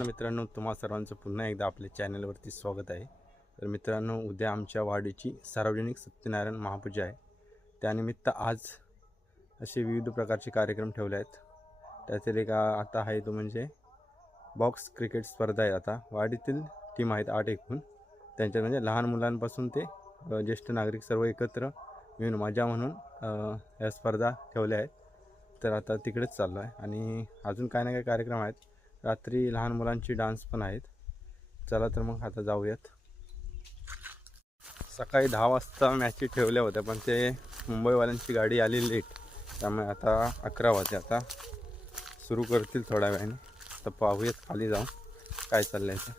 नमस्कार मित्रांनो तुम्हा सर्वांचं पुन्हा एकदा आपल्या चॅनलवरती स्वागत आहे. तर मित्रांनो उद्या आमच्या वाडीची सार्वजनिक सत्यनारायण महापूजा आहे. त्यानिमित्त आज असे विविध प्रकारचे कार्यक्रम ठेवले आहेत. त्यातील एक आता आहे तो म्हणजे बॉक्स क्रिकेट स्पर्धा आहे आता. वाडीतील टीम आहेत आठ एकूण. त्यांच्यात म्हणजे लहान मुलांपासून ते ज्येष्ठ नागरिक सर्व एकत्र मिळून मजा म्हणून या स्पर्धा ठेवल्या आहेत. तर आता तिकडेच चाललो आहे आणि अजून काय ना काय कार्यक्रम आहेत. रात्री लहान मुलांची डान्स पण आहेत. चला तर मग आता जाऊयात. सकाळी दहा वाजता मॅची ठेवल्या होत्या पण ते मुंबईवाल्यांची गाडी आली लेट त्यामुळे आता अकरा वाजले. आता सुरू करतील थोड्या वेळाने. तर पाहूयात खाली जाऊन काय चाललंय ते.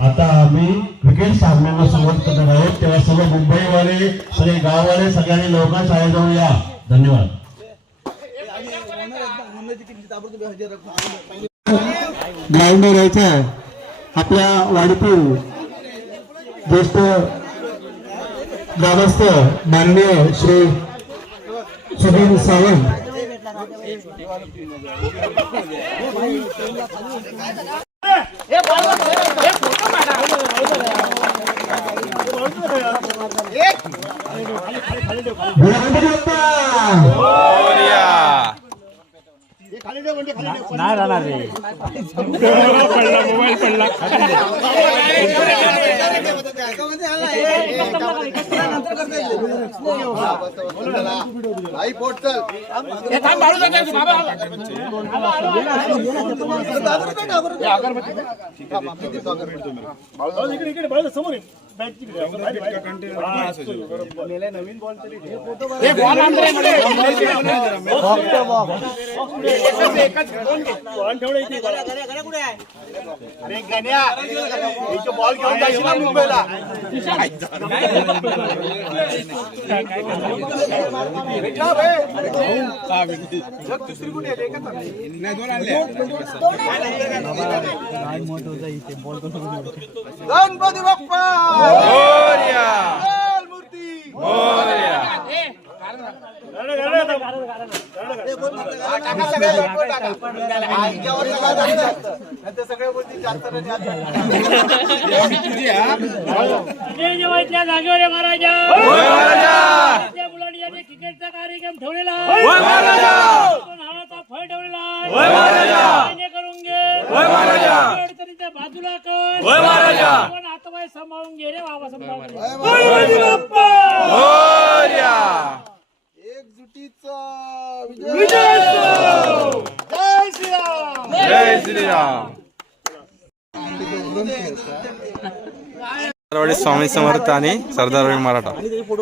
आता आम्ही क्रिकेट सामन्यांना सुरुवात करणार आहोत. तेव्हा सर्व मुंबईवाले सगळे गाववाले सगळ्यांनी लवकर शाळेत जाऊन या धन्यवाद. ग्राउंडवर यायचं आहे आपल्या वाडीतील ज्येष्ठ ग्रामस्थ माननीय श्री सुधीर सावंत गणपती बाप्पा आई पोट चल बॉल घेऊन जायची ना मुंबईला गणपती बाप्पा लाल मूर्ती टाका सगळे लवकर टाका. आईच्यावर सगळं झालेलं असतं. नाहीतर सगळ्या गोष्टी जागेवर महाराजा. क्रिकेटचा कार्यक्रम ठेवलेला फळ ठेवलेला करून घे बाजूला कर सांभाळून घे रे बाबा सांभाळून एकजुटीचा जय श्रीराम जय श्रीराम सरवाडी स्वामी समर्थ आणि सरदारवाडी मराठा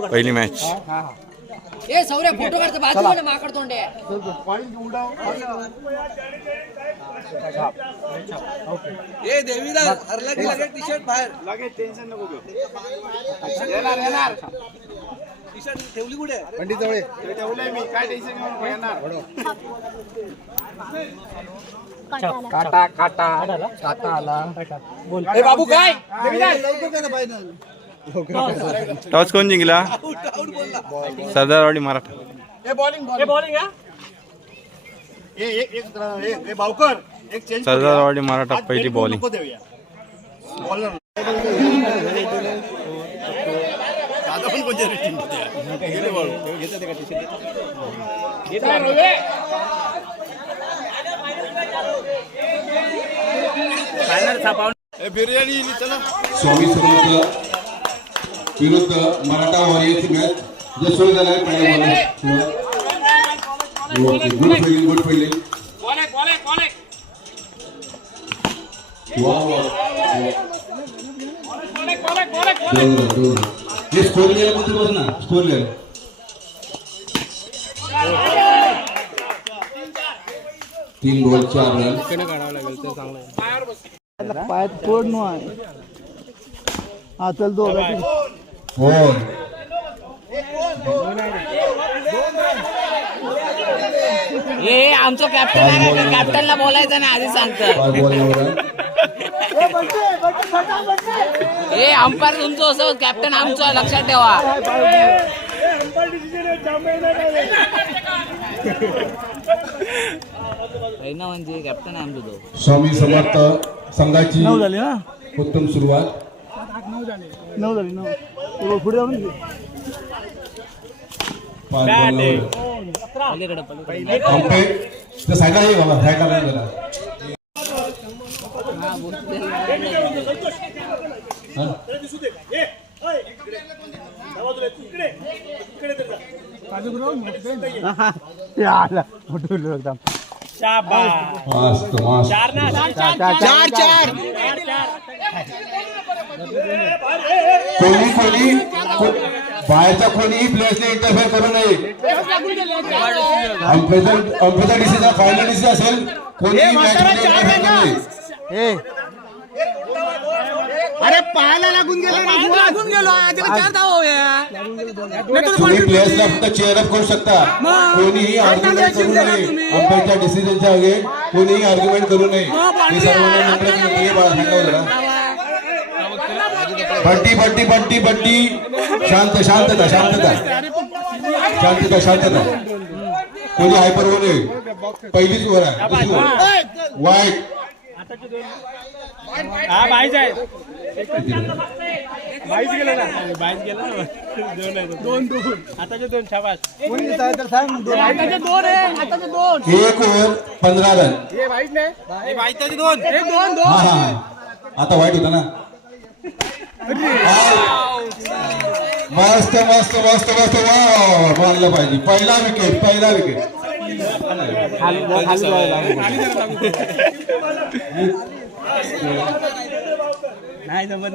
पहिली मॅच ए सौर्य फोटो काढतो बाजूला ना माकड तोंडे. ए देवीला हरला की लगेच टी शर्ट बाहेर? लगेच टेन्शन नको घेऊ येणार येणार. टी शर्ट ठेवली कुठे? पंडित जवळे ठेवलंय मी काय टेन्शन घेऊ नको येणार. ए बाबू काय? टॉस कोण जिंकला? सरदारवाडी मराठा. ए बॉलिंग बॉलिंग ए एक एक एक- ए, भाऊकर एक चेंज सरदारवाडी मराठा पहिली बॉलिंग बिर्याणी इली, चला. स्वामी समर्थ विरुद्ध मराठा वॉरियरची मॅच जे सुरू झालं आहे पहिल्या बॉलने गुड फिलिंग गुड फिलिंग हे स्कोर लिहायला कुठे बस ना? स्कोर लिहायला. तीन गोल चार रन पायात कोण आहे हा चल हो ए आमचं कॅप्टन आहे ना कॅप्टनला बोलायचं ना आधी सांगतं. ए अंपायर तुमचं असं कॅप्टन आमचं लक्षात ठेवा. पहिला म्हणजे कॅप्टन आहे आमचा तो. स्वामी समर्थ संघाची उत्तम सुरुवात. पाच बॉलवर. पलीकडे पलीकडे अंपे त्या साईडला ये. बाबा? साईडला नाही हा? मस्त चार चार. कोणी कोणी बाहेरच्या कोणीही प्लेयर्सने इंटरफेअर करू नये. अंपेचा डिसिजन फायनल डिसिजन असेल कोणीही मॅच मध्ये इंटरफेअर करू नये. अरे पाहायला लागून गेलो लागून गेलो चार तुम्ही प्लेयर्सला फक्त चेअर अप करू शकता. कोणीही आर्ग्युमेंट करू नये. अंपायरच्या डिसिजनच्या आगे कोणीही आर्ग्युमेंट करू नये. हे सर्वांना बाळा, जरा. बंटी बंटी बंटी बंटी शांत शांतता शांतता शांतता शांतता कोणी हायपर होऊ नये। पहिलीच वर आहे दुसरी वर. वाईट। हा बाईच आहे. किती वर? बाईच गेलं ना. बाईच गेलं ना. दोन आहे दोन. दोन आताचे दोन शाबास. आताचे दोन आहे आताचे दोन. एक ओव्हर पंधरा रन. बाईचे दोन दोन. हा हा हा. आता वाईट होता ना. मस्त मस्त मस्त मस्त. वा मानलं पाहिजे. पहिला विकेट पहिला विकेट नाही जमत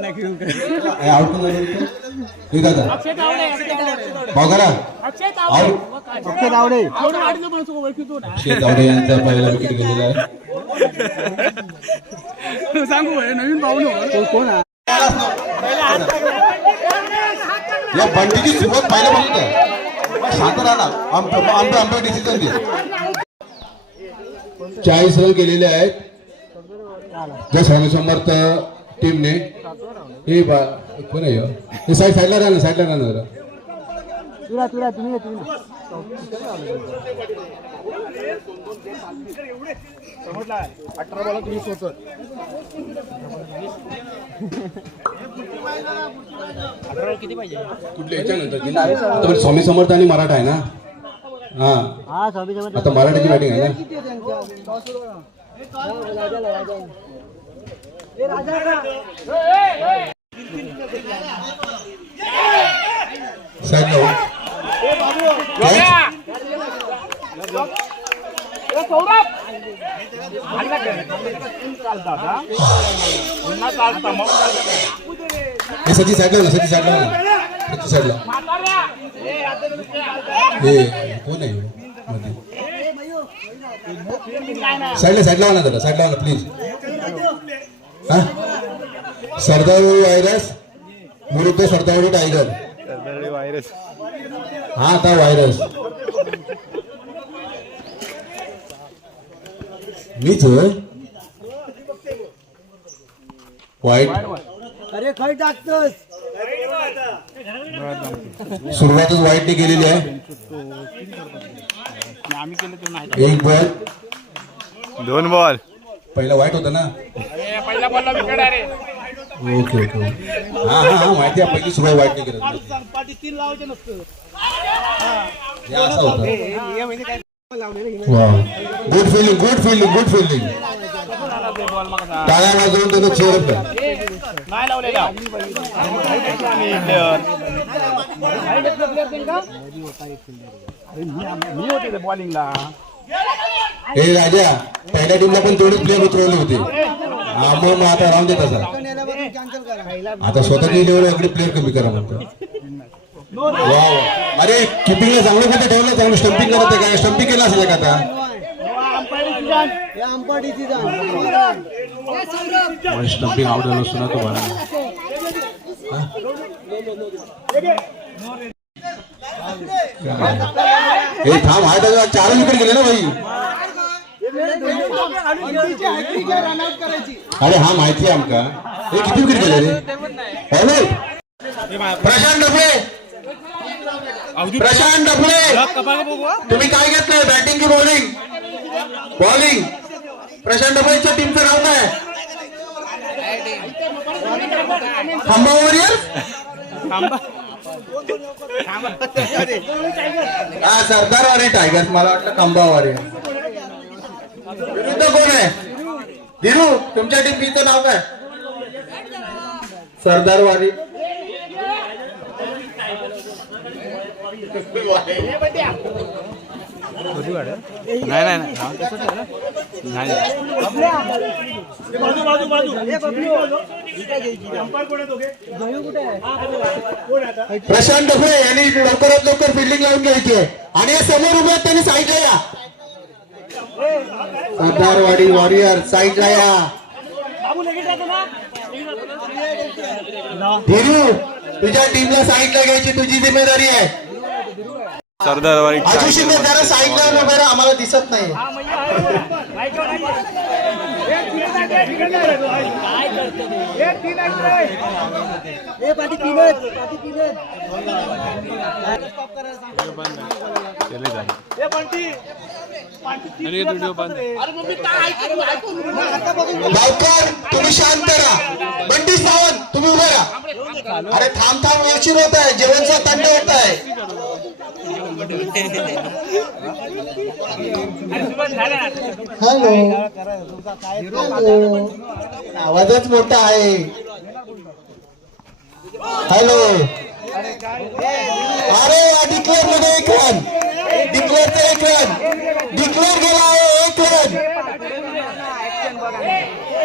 आउट दादा. शेत आवडे यांचा पहिला विकेट गेलेला आहे. सांगू नवीन पाहू या बंटीची सुरुवात पहिल्यापासून आहे. शांत राहणार. आमचं आमचं आमचं डिसिजन दे चाळीस रन केलेले आहेत. जर स्वामी समर्थ टीमने हे बा कोण आहे? हे? साईड साईडला राहणार साईडला राहणार अठरा किती पाहिजे कुठल्या स्वामी समर्थ आणि मराठा आहे ना? हा. आता मराठीची बॅटिंग आहे ना? साईडला सची साईडला ना सची साईडला ना सची साईडला हे कोण आहे? मध्ये? साईडला साईडला वाला जरा साईडला वाला प्लीज हा? सरदार व्हायरस विरुद्ध सरदार टायगर हा आता व्हायरस मीच होय वाईट अरे खय टाकतोस सुरुवातच वाईटने केलेली आहे. आम्ही केलं तर नाही एक बॉल दोन बॉल पहिला वाईट होता ना? पहिला बॉलला विकेट आहे रे ओके ओके हा हा हा माहिती आहे पहिली सुरुवात वाईट नाही करत good feeling good feeling good feeling टाळ्या वाजवून त्यानं चेअर नाही लावलेला मी होते ते बॉलिंगला हे राजा पहिल्या टीमला पण तेवढेच प्लेअर उतरवले होते. मग आता राहून देत असा आता स्वतःची लेवल इकडे प्लेअर कमी करा म्हणतो. वा वा. अरे किपिंगला चांगलं कुठे ठेवलं चांगलं स्टम्पिंग करत आहे काय? स्टम्पिंग केलं असेल का आता हे अंपाटीची स्टम्पिंग आउट झालं असतो ना तो हे? थांब हाय चार विकेट गेले ना भाई. अरे हा माहिती आहे आमका. हे किती विकेट गेले रे? प्रशांत डबे. प्रशांत डफळे तुम्ही काय घेतलंय? बॅटिंग की बॉलिंग बॉलिंग प्रशांत डफळेच्या टीमचं नाव काय? खांबा वॉरियर हा सरदार वाले टायगर्स मला वाटलं खांबा वॉरियर विरुद्ध कोण आहे? धीरू तुमच्या टीमचं नाव काय? सरदार नाही नाही नाही प्रशांत डफळे यांनी लवकरात लवकर बिल्डिंग लावून घ्यायची आहे. आणि समोर उभे त्यांनी साईडला या. सरदारवाडी वॉरियर साईडला या. धीरू तुझ्या टीमला साईडला घ्यायची तुझी जिम्मेदारी आहे. सरदारवाडी आम्हाला दिसत नाही केले जाईल गावकर तुम्ही शांत राहा. बंटी सावंत तुम्ही उभे राहा. अरे थांब थांब उशीर होत आहे जेवणचा थंड होत आहे हॅलो. हॅलो. आवाजच मोठा आहे. हॅलो. अरे डिक्लेअरमध्ये एक रन डिक्लेअरचा एक रन डिक्लेअर गेला आहे एक रन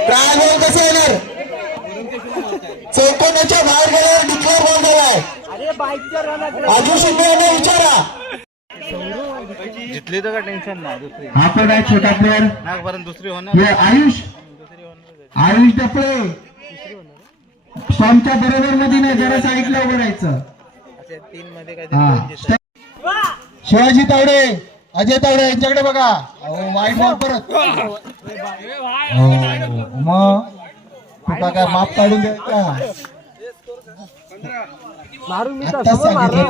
ट्रायल कसं येणार? चौकोनाच्या बाहेर गेल्यावर डिक्लेअर बॉल झालाय. अजू शिंदे यांना विचारा. जितली तर टेन्शन नाही दुसरी. हा पण आहे छोटा प्लेअर नागपर्यंत दुसरी होणार. हे आयुष. आयुष स्टॉमच्या बरोबर मध्ये नाही जरा साईडला उभं राहायचं. तीन मध्ये हा. शिवाजी तावडे अजय तावडे यांच्याकडे बघा. वाईट बॉल परत. हो, मग. तुका काय माप काढून द्यायचा મારું મિત્ર સમર મારો.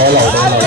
Hello, hello.